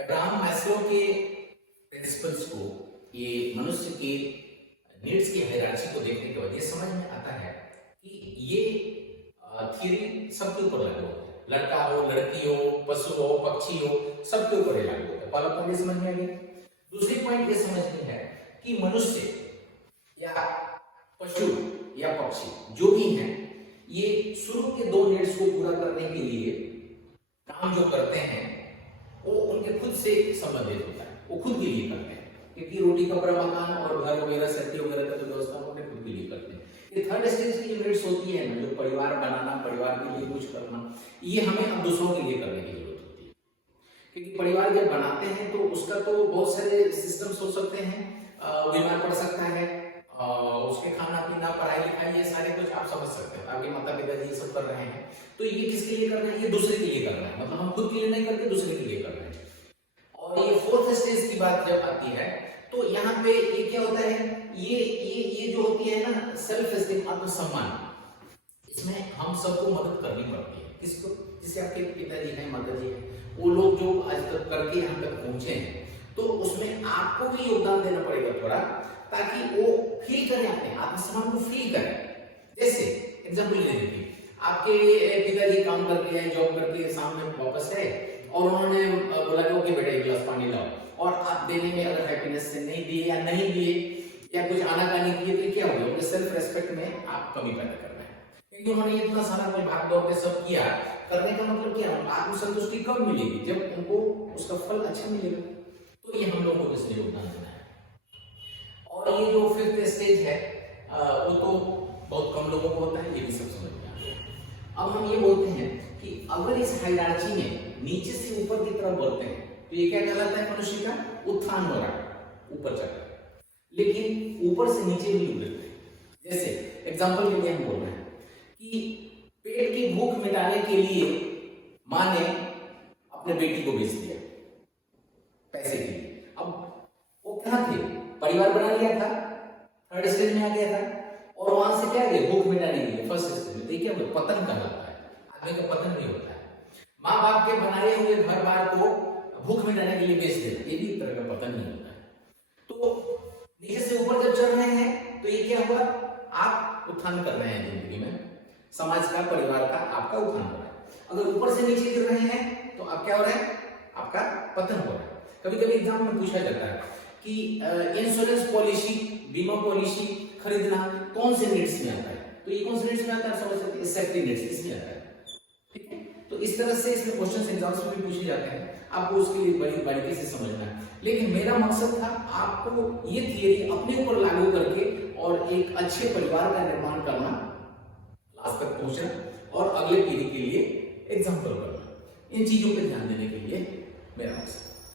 Abraham Maslow के principles को, ये मनुष्य के नीड्स की हायरार्की को देखने के बाद ये समझ में आता है कि ये थियरी सबके ऊपर लागू होता है। लड़का हो, लड़की हो, पशु हो, पक्षी हो, सबके ऊपर ये लागू होता है। पहला पॉइंट समझ में आ गया। दूसरी पॉइंट ये समझ में है कि मनुष्य या पशु या पक्षी जो भी हैं, ये शुरू के दो नीड्स को पूरा करने के लिए काम जो करते हैं वो उनके खुद से संबंधित होता है, वो खुद के लिए करते हैं, क्योंकि रोटी कपड़ा मकान और घर वगैरह सेफ्टी वगैरह का जो व्यवस्था अपने खुद के लिए करते हैं। ये थर्ड स्टेज की नीड्स होती है ना, जो परिवार बनाना, परिवार के लिए कुछ करना, ये हमें अब दूसरों के लिए करने की जरूरत होती है। क्योंकि परिवार जब बनाते हैं तो उसका तो बहुत सारे सिस्टम्स हो सकते हैं, बीमार पड़ सकता है, उसके खाना पीना, पढ़ाई लिखाई, ये सारे कुछ आप समझ सकते हैं। आपके माता पिता जी ये सब कर रहे हैं, तो ये किसके लिए कर रहे हैं? ये दूसरे के लिए कर रहे हैं, मतलब हम खुद के लिए नहीं करते, दूसरे के लिए कर रहे हैं। और ये फोर्थ स्टेज की बात जब आती है तो यहाँ पे ये क्या होता है, ये जो होती है ना सेल्फ एस्टीम, आत्मसम्मान, इसमें हम सबको मदद करनी पड़ती है। किसको? जैसे आपके पिताजी हैं, माताजी हैं, वो लोग जो आज तक करके यहाँ तक पहुंचे हैं, तो उसमें आपको भी योगदान देना पड़ेगा थोड़ा, ताकि वो फील करें, अपने आत्मसम्मान को फील करें। जैसे एग्जाम्पल ले लीजिए, आपके पिताजी काम करके आए, जॉब करके सामने वापस आए और उन्होंने बोला कि ओके बेटा एक गिलास पानी लाओ, और आप देने में अगर हैप्पीनेस से नहीं दिए या नहीं दिए या कुछ आनाकानी किए तो क्या होगा? उनके सेल्फ रेस्पेक्ट में आप कमी पैदा कर रहे हैं, क्योंकि उन्होंने इतना सारा कोई भाग दौड़ के सब किया। करने का मतलब क्या है? आत्मसंतुष्टि कब मिलेगी? जब उनको उसका फल अच्छा मिलेगा। तो ये हम लोगों को इसमें योगदान देना है। और ये जो फिफ्थ स्टेज है वो तो बहुत कम लोगों को होता है, ये भी सब समझ में आ गया। अब हम ये बोलते हैं कि अगर इस हायरार्की में नीचे से ऊपर की तरफ बढ़ते हैं तो ये क्या कहलाता है? मनुष्य का उत्थान हो रहा है, ऊपर चढ़ रहा है। लेकिन ऊपर से नीचे भी गिरते हैं। जैसे एग्जांपल के लिए हम बोल रहे हैं कि पेट की भूख मिटाने के लिए मां ने अपने बेटी को बेच दिया पैसे के लिए। अब वो कहां थे? परिवार बना लिया था, थर्ड स्टेज में आ गया था, और वहां से क्या गए? भूख मिटाने के लिए फर्स्ट स्टेज में। तो क्या हुआ? पतन कहलाता है। आदमी का पतन भी होता है। माँ बाप के बनाए हुए घर बार को भूख मिटाने के लिए बेच देना, ये भी एक तरह का पतन नहीं होता है। तो नीचे से ऊपर जब चढ़ रहे हैं तो ये क्या हुआ? आप उत्थान कर रहे हैं जिंदगी में, समाज का, परिवार का आपका उत्थान हो रहा है। अगर ऊपर से नीचे गिर रहे हैं तो आप क्या हो रहा है? आपका पतन हो रहा है। कभी कभी एग्जाम में पूछा जाता है कि इंश्योरेंस पॉलिसी, बीमा पॉलिसी खरीदना कौन से नीड्स में आता है? तो ये कौन से नीड्स में आता है? समझ सकते हैं, सेफ्टी नीड्स इसमें आता है। ठीक है, तो इस तरह से इसमें क्वेश्चंस एग्जाम्स में भी पूछे जाते हैं, आपको उसके लिए बड़ी बारीकी से समझना है। लेकिन मेरा मकसद था आपको ये थियरी अपने ऊपर लागू करके और एक अच्छे परिवार का निर्माण करना, लास्ट तक पहुंचना और अगले पीढ़ी के लिए एग्जाम्पल करना। इन चीजों पर ध्यान देने के लिए मेरा मकसद।